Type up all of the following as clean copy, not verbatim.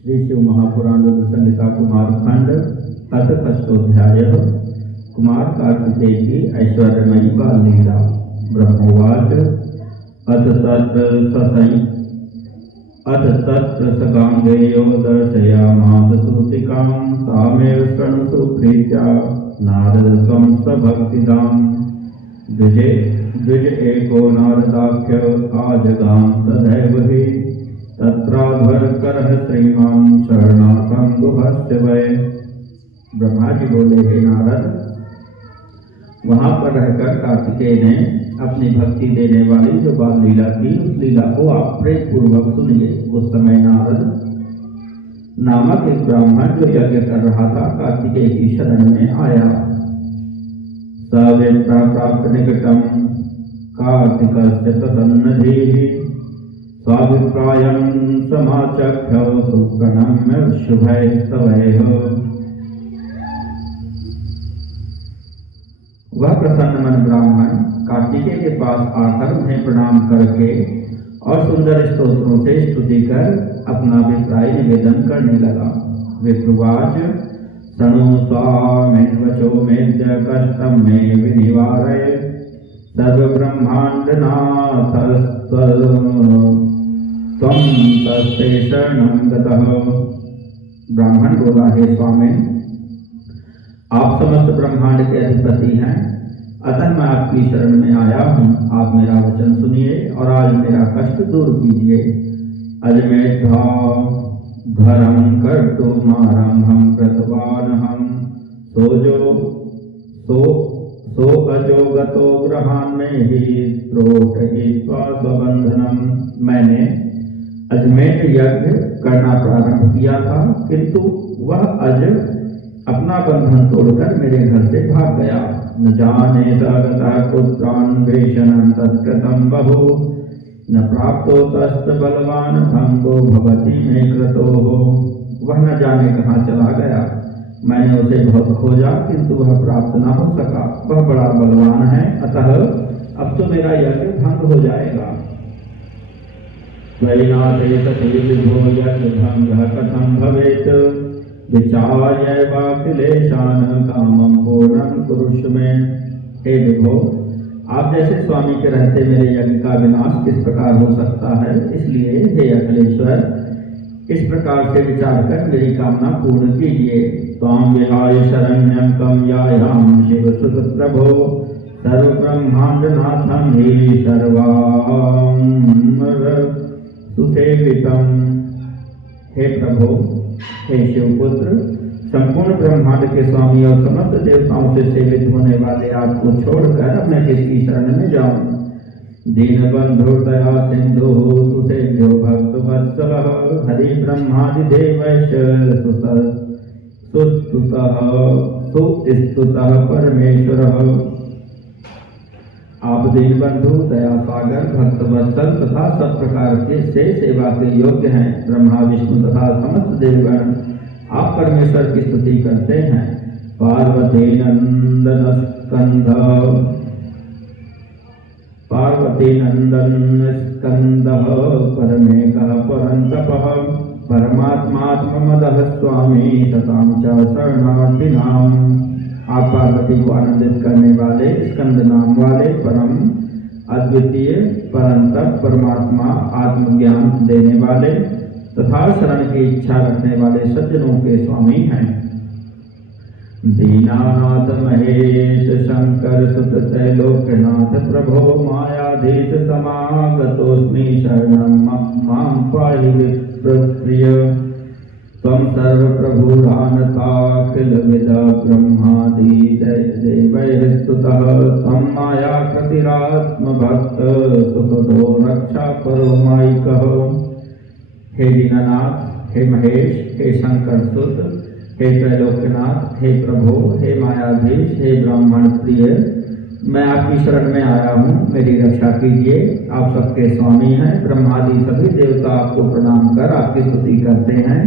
श्री शिव महापुराण संहिता कुमार खंड अथ षष्ठोऽध्याय। कुमार कार्तिकेय की ऐश्वर्यमयी बाल लीला। ब्रह्मोवाच अथ तत्र स गांगेयो दर्शयामास सूतिकां तामेव शृणुषु प्रीत्या नारद त्वं स भक्तिदाम्। द्विज एको नारदाख्य आजगां तदैव हि तत्राध्वरकरः श्रीमान् शरणार्थं गुहस्य वै। ब्रह्मा जी बोले, हे नारद, वहां पर रहकर कार्तिकेय ने अपनी भक्ति देने वाली जो बाल लीला की, उस लीला को आप प्रेम पूर्वक सुनिए। उस समय नारद नामक एक ब्राह्मण जो यज्ञ कर रहा था, कार्तिकेय की शरण में आया। सवेत्रा प्राप्त निकटम कार्तिकस्य प्रसन्नधीः स्वाभिप्रायं समाचख्य सुप्रणम्य शुभैस्तवैः। वह प्रसन्न मन ब्राह्मण कार्तिकेय के पास आकर उन्हें प्रणाम करके और सुंदर स्तोत्रों से स्तुति कर अपना अभिप्राय निवेदन करने लगा। विप्रुवाच शृणु स्वामिन्वचो मेद्य कष्टं मे विनिवारय सर्वब्रह्माण्डनाथ त्वं तस्ते शरणं गतः। ब्राह्मण बोला, हे स्वामी, आप समस्त ब्रह्मांड के अधिपति हैं, अतः मैं आपकी शरण में आया हूँ। आप मेरा वचन सुनिए और आज मेरा कष्ट दूर कीजिए। अजमेधा धरम कर्तुमारम्भं कृतवानहं सो अजोगतो गृहान्नेहि त्रोटयित्वा स्वबन्धनम्। मैंने अजमेर यज्ञ करना प्रारंभ किया था, किंतु वह अज अपना बंधन तोड़कर मेरे घर से भाग गया। न जाने सगतः पुत्रान्वेषणं तत्कृतं बहु न प्राप्तो तस्त बलवान भंगो भवति मे कृतोः। वह न जाने कहाँ चला गया, मैंने उसे बहुत खोजा, किंतु वह प्राप्त न हो सका। वह बड़ा बलवान है, अतः अब तो मेरा यज्ञ भंग हो जाएगा। वैनाते सति विभो यज्ञभंगः कथं भवेत् विचार्यैवाखिलेशान् कामं पूर्णं कुरुष्व मे। हे विभो, आप जैसे स्वामी के रहते मेरे यज्ञ का विनाश किस प्रकार हो सकता है, इसलिए हे अखिलेश्वर, इस प्रकार से विचार कर मेरी कामना पूर्ण कीजिए। त्वां विहाय शरण्यं कं यायाम शिव सुत प्रभो सर्वब्रह्माण्डनाथं हि सर्वां सुसेवितम्। हे प्रभो, हे शिवपुत्र, संपूर्ण ब्रह्मांड के स्वामी और समस्त देवताओं से सेवित होने वाले आपको छोड़कर मैं किसकी शरण में जाऊं। दीनबंधु दया सिंधु सुसेव्यो भक्त वत्सलः हरि ब्रह्मादिदेवैश्च सुस्तुतः परमेश्वरः। आप दीनबंधु दया सागर भक्त वत्सल तथा सब प्रकार के से सेवा के योग्य हैं। ब्रह्मा विष्णु तथा समस्त देवगण आप परमेश्वर की स्तुति करते हैं। पार्वती नंदन स्कंदः परमेकः परन्तपः परमात्मात्ममदः स्वामी सतां च शरणार्थिनाम्। आप पार्वती को आनंदित करने वाले, स्कंद नाम वाले, परम अद्वितीय परंतप परमात्मा, आत्मज्ञान देने वाले तथा शरण की इच्छा रखने वाले सज्जनों के स्वामी हैं। दीनानाथ महेश शंकर सुत त्रैलोक्यनाथ प्रभो मायाधीश समागतोऽस्मि शरणं मां पाहि विप्रप्रिय। त्वं सर्वप्रभुरानताखिल विदा ब्रह्मादि देवैः स्तुतः त्वं मायाकृतिरात्मभक्त सुखदो रक्षा करो मायिकः। हे दीननाथ, हे महेश, हे शंकर सुत, हे त्रैलोक्यनाथ, हे प्रभो, हे मायाधीश, हे ब्राह्मण प्रिय, मैं आपकी शरण में आया हूँ, मेरी रक्षा कीजिए। आप सबके स्वामी हैं। ब्रह्मादि सभी देवता आपको प्रणाम कर आपकी स्तुति करते हैं।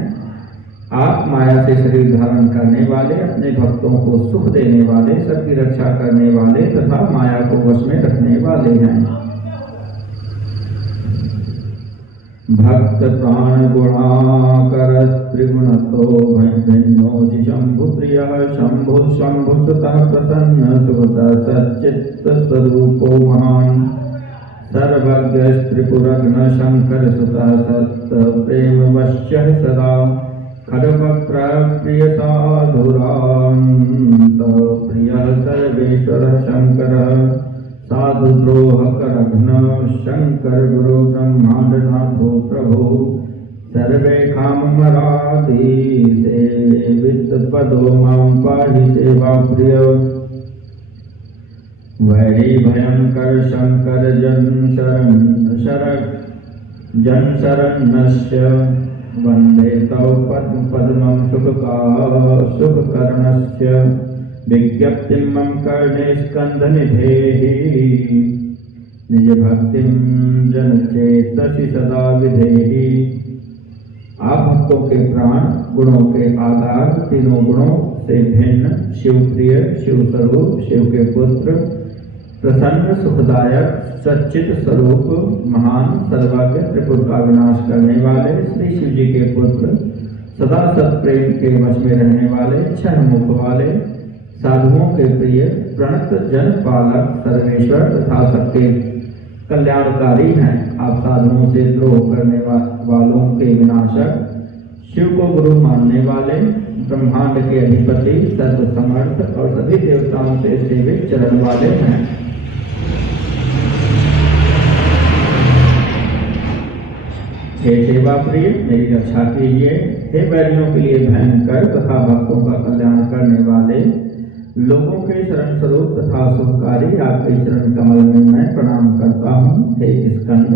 आप माया से शरीर धारण करने वाले, अपने भक्तों को सुख देने वाले, सबकी रक्षा करने वाले तथा माया को वश में रखने वाले हैं। भक्त प्राण गुणाकर यः शंभु शंभुसुतः प्रसन्न सुहृदः सच्चित्त स्वरूपो महान् सर्वज्ञ त्रिपुरग्न शंकर सुतः सत्त प्रेम वश्यः सदा खड्गवक्त्र प्रिय साधुरान्त प्रियः सर्वेश्वरः शंकरः साधुद्रोह करघ्न शंकर गुरु ब्रह्मांडनाथो प्रभु सर्वे काममराधि सेवित पदो मां पाहि सेवा प्रिय वैरी भयंकर शंकर जन शरणस्य वंदे तव पद्मं शुभकर्णस्य विज्ञप्तिं मम कर्णे स्कंदनिधेहि निज भक्तिं जनचेतसि सदा विधेहि। आप भक्तों के प्राण गुणों के आधार तीनों गुणों से भिन्न शिवप्रिय शिव स्वरूप शिव के पुत्र प्रसन्न सुखदायक सच्चित स्वरूप महान सर्वज्ञ त्रिपुर का विनाश करने वाले श्री शिव जी के पुत्र सदा सत्प्रेम के वश में रहने वाले छह मुख वाले साधुओं के प्रिय प्रणत जन पालक सर्वेश्वर तथा सबके कल्याणकारी हैं। आप साधुओं से द्रोह करने वालों के विनाशक शिव को गुरु मानने वाले ब्रह्मांड के अधिपति सर्व समर्थ और सभी देवताओं से सेवित चरण वाले हैं। हे सेवा प्रिय मेरी रक्षा कीजिए। हे वैरियों के लिए भयंकर तथा भक्तों का कल्याण करने वाले लोगों के शरण स्वरूप तथा सुखकारी आपके चरण कमल में मैं प्रणाम करता हूँ। हे स्कंद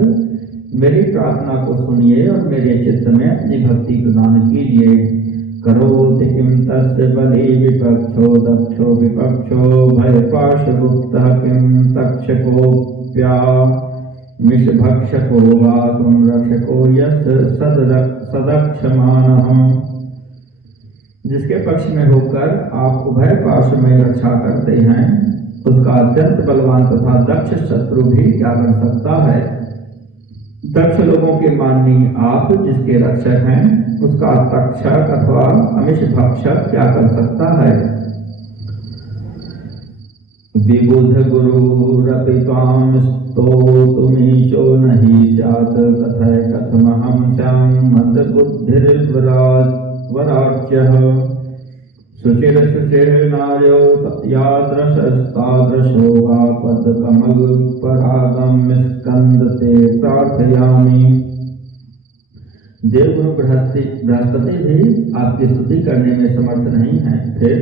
मेरी प्रार्थना को सुनिए और मेरे चित्त में अपनी भक्ति प्रदान कीजिए। करोति किं तस्य बली विपक्षो दक्षो विपक्षो भय पाशगुप्तः किं तक्षकोऽप्या मिषभक्षको वा तुम रक्षको यस्य सदक्षमानः। जिसके पक्ष में होकर आप उभय पार्श्व में रक्षा करते हैं उसका अत्यंत बलवान तथा दक्ष शत्रु भी क्या कर सकता है। दक्ष लोगों के माननीय आप जिसके रक्षक हैं उसका तक्षक अथवा अमिष भक्षक क्या कर सकता है। विबुध गुरुरपि त्वां स्तोतुमीशो नहि स्यात् कथय कथमहं स्यां मन्दबुद्धिर्वराच्यः शुचिर्नार्यो यादृशस्तादृशो वा पदकमलपरागं स्कन्दते प्रार्थयामि। देवगुरु बृहस्पति भी आपकी स्तुति करने में समर्थ नहीं है। फिर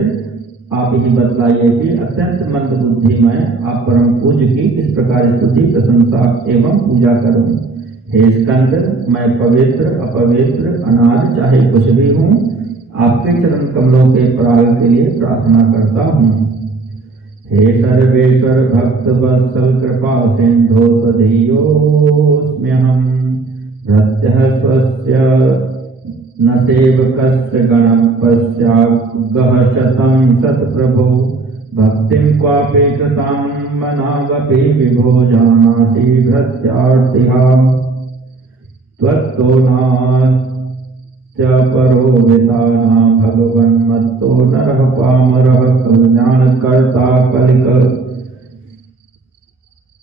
आप ही बतलाइए कि अत्यंत मंद बुद्धि में आप परम पूज्य की किस प्रकार स्तुति प्रशंसा एवं पूजा करूं। हे स्कंद मैं पवित्र अपवित्र अनाथ चाहे कुछ भी हूँ आपके चरण कमलों के पराग के लिए प्रार्थना करता हूँ। हे सर्वेश्वर भक्त वत्सल कृपा सिंधो तदीयोऽस्म्यहम् भृत्यः स्वस्य न सेवकस्य गणपस्यागः शतं सत्प्रभो भक्तिं क्वापि कृतां मनावपि विभो जानासि भृत्यार्तिहा त्वत्तो नास्त्य परो विताना भगवन्मत्तो नरः पामरः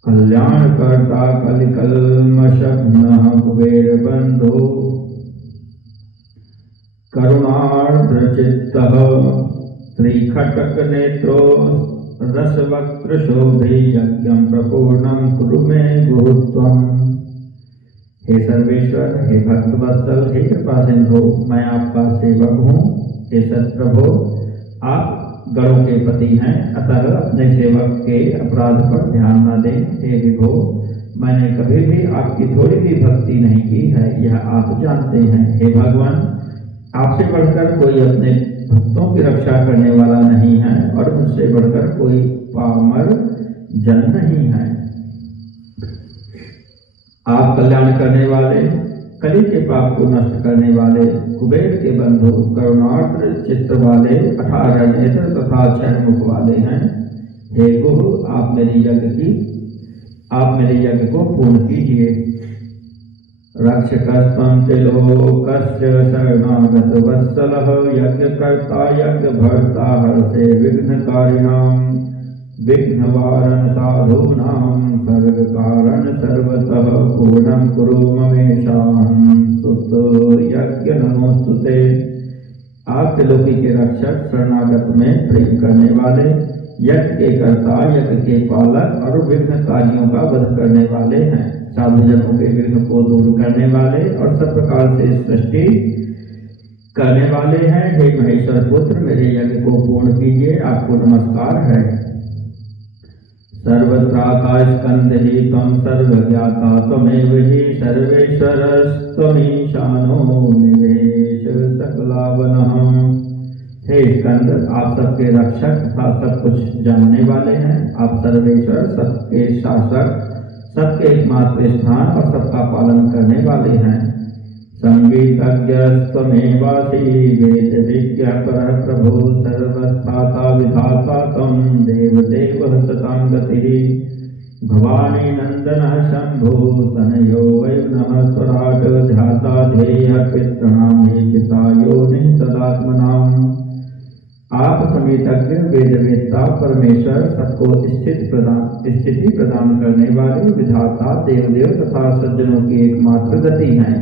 कल्याणकर्ता कलिकल्मषघ्नः कुबेरबन्धो करुणार्द्रचित्तः त्रिखटकनेत्रो रसवक्त्रशोभे यज्ञं प्रपूर्णं कुरु मे गुरुत्वम्। हे सर्वेश्वर हे भक्तवत्सल हे कृपा सिंधु मैं आपका सेवक हूँ। हे सत्प्रभो आप गणों के पति हैं अतः अपने सेवक के अपराध पर ध्यान न दें। हे विभो मैंने कभी भी आपकी थोड़ी भी भक्ति नहीं की है यह आप जानते हैं। हे भगवान आपसे बढ़कर कोई अपने भक्तों की रक्षा करने वाला नहीं है और मुझसे बढ़कर कोई पामर जन नहीं है। आप कल्याण करने वाले कली के पाप को नष्ट करने वाले कुबेर के बंधु करुणार्द्र चित्त वाले 18 नेत्र तथा 6 मुख वाले हैं। हे गुरु आप मेरे यज्ञ को पूर्ण कीजिए। रक्षकस्त्वं त्रिलोकस्य शरणागतवत्सलः यज्ञकर्ता यज्ञभर्ता हरसे विघ्नकारिणां विघ्नवारण साधूनां सर्वकारण सर्वतः पूर्णं कुरु ममेशां सुत यज्ञ नमोस्तुते। आप त्रिलोकी के रक्षक, शरणागत में प्रेम करने वाले, यज्ञ के कर्ता, यज्ञ के पालक और विघ्नकारियों का वध करने वाले हैं, साधुजनों के विघ्न को दूर करने वाले और सब प्रकार से सृष्टि करने वाले हैं। हे महेश्वर पुत्र, मेरे यज्ञ को पूर्ण कीजिए, आपको नमस्कार है। सर्वत्राता स्कंदहि त्वं सर्वज्ञाता त्वमेव हि सर्वेश्वरस्त्वमीशानो निवेश सकलावनः। हे स्कंद, आप सबके रक्षक तथा सब कुछ जानने वाले हैं। आप सर्वेश्वर, सबके शासक, सबके एकमात्र स्थान और सबका पालन करने वाले हैं। संगीतज्ञस्त्वमेवासि वेद विज्ञ परः प्रभु सर्वस्थाता विधाता त्वं देवदेवः सतां गतिः। भवानी नंदनः शंभो तनयो वयुनः स्वराट ध्याता ध्येयः पितॄणां हि पिता योनिः सदात्मनाम्। आप समितज्ञ, वेदवेत्ता, परमेश्वर, सबको स्थिति प्रदान करने वाले, विधाता, देवदेव तथा सज्जनों की एकमात्र गति हैं।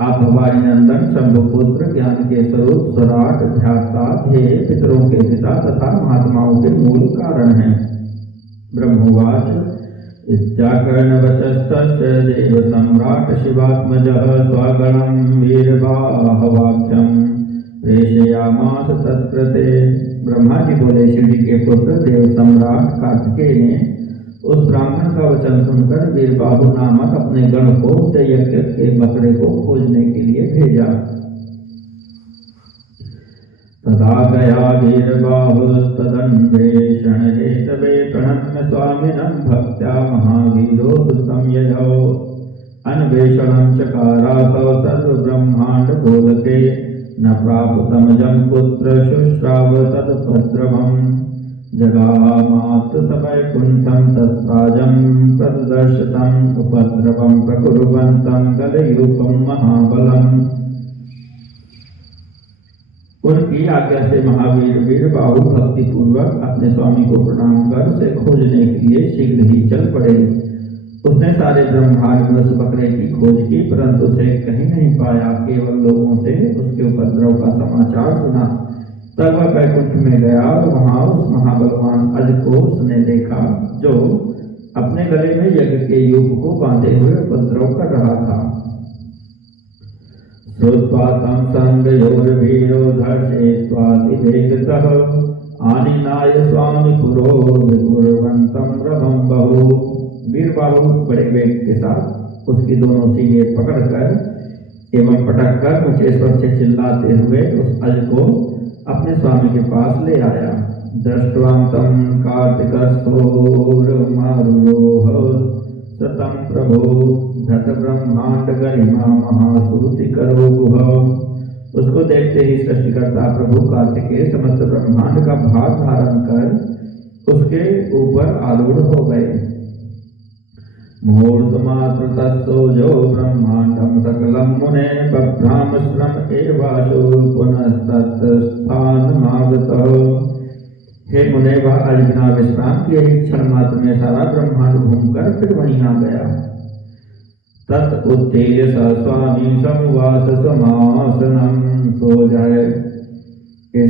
आप भवानी नंदन, शंभुपुत्र, ज्ञान के स्वरूप, स्वराट, ध्याता, ध्येय, पितरों के पिता तथा महात्माओं के मूल कारण हैं। ब्रह्मोवाच इत्याकर्णवचस्तस्य देव सम्राट शिवात्मजः स्वगणं वीरबाहवाख्यं प्रेषयामास तत्कृते। ब्रह्मा जी बोले, शिव जी के पुत्र देव सम्राट कार्तिकेय ने उस ब्राह्मण का वचन सुनकर वीरबाहु नामक अपने गण को उसे यज्ञ के बकरे को खोजने के लिए भेजा। तदा गया वीरबाहुस्तदन्वेषण हेतवे प्रणम्य स्वामिनं भक्त्या महावीरो दुतं ययौ। अन्वेषणं चकारासौ सर्वब्रह्माण्ड बोधके न प्राप्तमजं पुत्र शुश्राव तदुपद्रवम्। जगामात्र वैकुण्ठं तत्राजं प्रदर्शितं उपद्रवं प्रकुर्वन्तं गदयूपं महाबलम्। उनकी आज्ञा से महावीर वीरबाहु भक्ति पूर्वक अपने स्वामी को प्रणाम कर उसे खोजने के लिए शीघ्र ही चल पड़े। उसने सारे ब्रह्मांड में उस बकरे की खोज की, परंतु उसे कहीं नहीं पाया। केवल लोगों से उसके उपद्रव का समाचार सुना। तब वह वैकुंठ में गया और वहां उस महाबलवान अज को उसने देखा, जो अपने गले में यज्ञ के यूप को बांधे हुए उपद्रव कर रहा था। श्रुत्वा तं संगयोर्वीरो धर्षयित्वातिवेगतः आनिनाय स्वामी पुरो विकुर्वन्तं रवं बहु। वीरबाहु बड़े वेग के साथ उसकी दोनों सींगें पकड़कर एवं पटककर ऊंचे स्वर से चिल्लाते हुए उस अज को अपने स्वामी के पास ले आया। दृष्ट्वा तं कार्तिकस्थोरमारुरोह सतं प्रभो धत ब्रह्मांड गरिमा महासूतिकरो गुह। उसको देखते ही सृष्टिकर्ता प्रभु कार्तिकेय समस्त ब्रह्मांड का भार धारण कर उसके ऊपर आरूढ़ हो गए। मुहूर्तमात्र तत्सोजो ब्रह्मांडं सकलं मुने बभ्रामश्रम एवाशो पुनस्तत्स्थानमागतः। हे मुने, वह आज बिना विश्राम किए ही क्षण मात्र में सारा ब्रह्मांड घूमकर फिर वहीं आ गया। तत् उत्थेय स स्वामी समुवास समासनं सोजय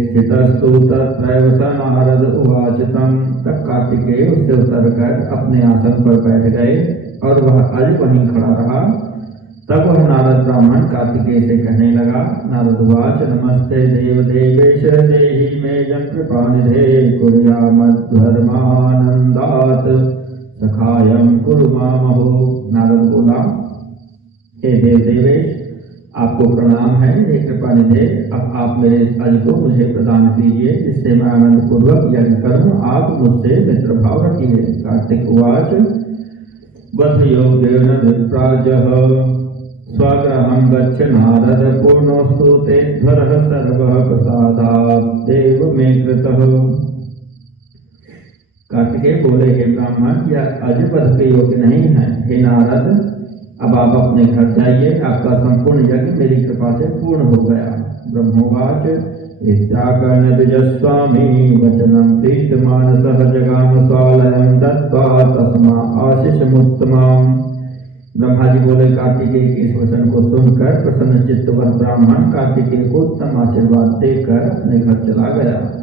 स्थितस्तु तत्रैव स नारद उवाच तं। तब कार्तिकेय उससे उतरकर अपने आसन पर बैठ गए और वह आज वहीं खड़ा रहा। तब वह नारद ब्राह्मण कार्तिकेय से कहने लगा। नारद उवाच नमस्ते देव देवेश देहि मे जन कृपानिधे कुर्यामद्धर्मानन्दात् सखायं कुरु मामहो। नारद बोला, हे देव देवेश, आपको प्रणाम है। हे कृपानिधे, अब आप मेरे अज को मुझे प्रदान कीजिए, जिससे मैं आनंद पूर्वक यज्ञ करूं। आप मुझसे मित्र भाव रखिए। कार्तिक उवाच वध योगेन विप्राजः स्वगृहं गच्छ नारद पूर्णोऽस्तु ते ध्वरः सर्वः प्रसादात् देव मे कृतः। कार्तिकेय बोले, हे ब्राह्मण, यह अज वध के योग्य नहीं है। हे नारद, अब आप अपने घर जाइए, आपका संपूर्ण यज्ञ मेरी कृपा से पूर्ण हो गया। ब्रह्मोवाच इत्याकर्ण द्विजस्वामी वचनं प्रीतमानसः जगाम स्वालयं दत्त्वा तस्मा आशीषमुत्तमम्। ब्रह्मा जी बोले, कार्तिकेय के इस वचन को सुनकर प्रसन्न चित्त वह ब्राह्मण कार्तिकेय को उत्तम आशीर्वाद देकर अपने घर चला गया।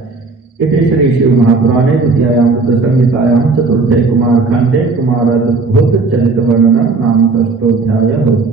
इति श्री शिव महापुराणे द्वितीयायां संहितायां चतुर्थे कुमार खंडे कुमाराद्भुत चरित वर्णनम नाम षष्ठोऽध्यायः।